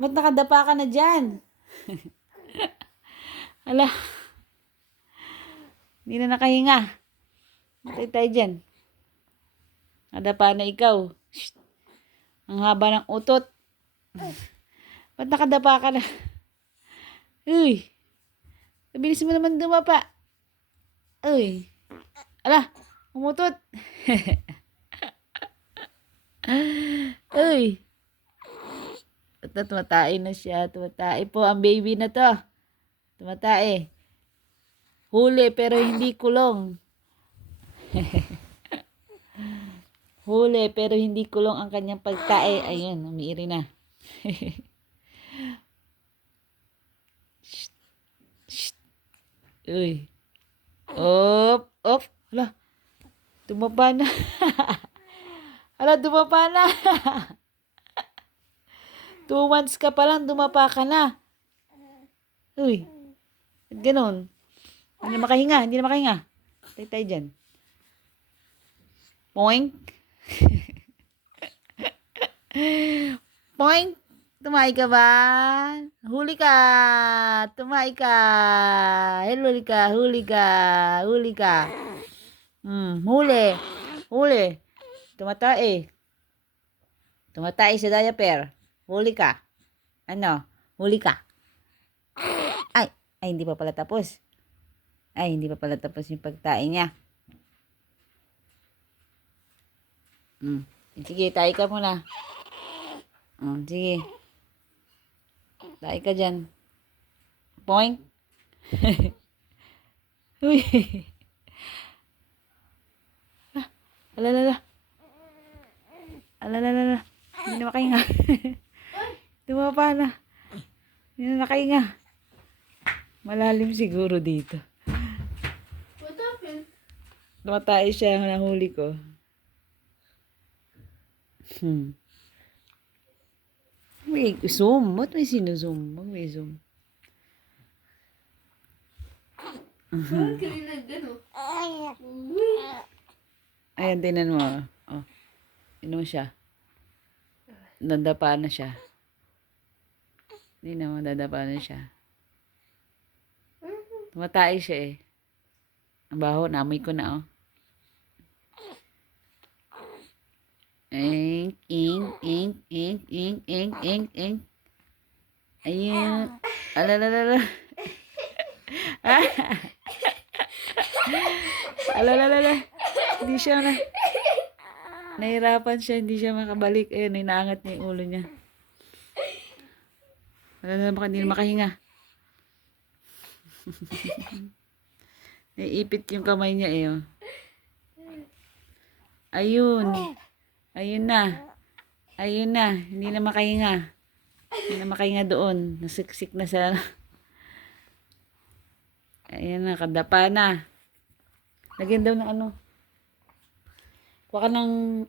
Ba't nakadapa ka na dyan? Ala, hindi na nakahinga. Matay tayo dyan. Nadapa na ikaw. Shh. Ang haba ng utot. Ba't nakadapa ka na? Uy, bilis mo naman dumapa. Uy, ala, umutot. Uy, tumatay na siya. Tumatay po ang baby na to. Tumatay. Huli pero hindi kulong. Huli pero hindi kulong ang kanyang pagtae. Ayun, umiiri na. Shh, shh. Uy. Op, op. Hala, dumapa na. Hala, dumapa na. 2 months ka pa lang, dumapa ka na. Uy, ba't ganun? Hindi na makahinga, hindi na makahinga. Tay tayo dyan. Poink. Poink. Tumay ka ba? Huli ka. Tumay ka. Huli ka, huli ka. Huli ka. Huli. Huli. Tumatay. Tumatay sa diaper. Huli ka. Ano? Huli ka. Ay, hindi pa pala tapos. Ay, hindi pa pala tapos yung pagtae niya. Sige, tayo ka muna. Sige. Tayo ka dyan. Point. Uy. Alalala. Alalala. Hindi na makahinga. Tumapa na. Hindi na nakahinga. Malalim siguro dito. What happened? Tumatay siya, nahuli ko. May zoom. Ba't may sino-zoom? Ba't may zoom? Bakit ka rin nagano? Ayan, tinan mo. Oh. Ano siya? Nadapa na siya. Hindi na, madadapa na siya. Tumatay siya eh. Ang baho, naamoy ko na oh. Ink, ink, ink, ink, ink, ink, ink, ink. Ayun. Alalalala. Alalalala. Hindi siya na. Nahirapan siya, hindi siya makabalik. Ayun, inaangat niya yung ulo niya. Alalala, baka hindi na makahinga. Naiipit yung kamay niya eh. Oh. Ayun. Ayun na. Ayun na. Hindi na makahinga. Hindi na makahinga doon. Nasiksik na sa... Ayun na. Kadapa na. Lagyan daw ng ano. Kuha ka ng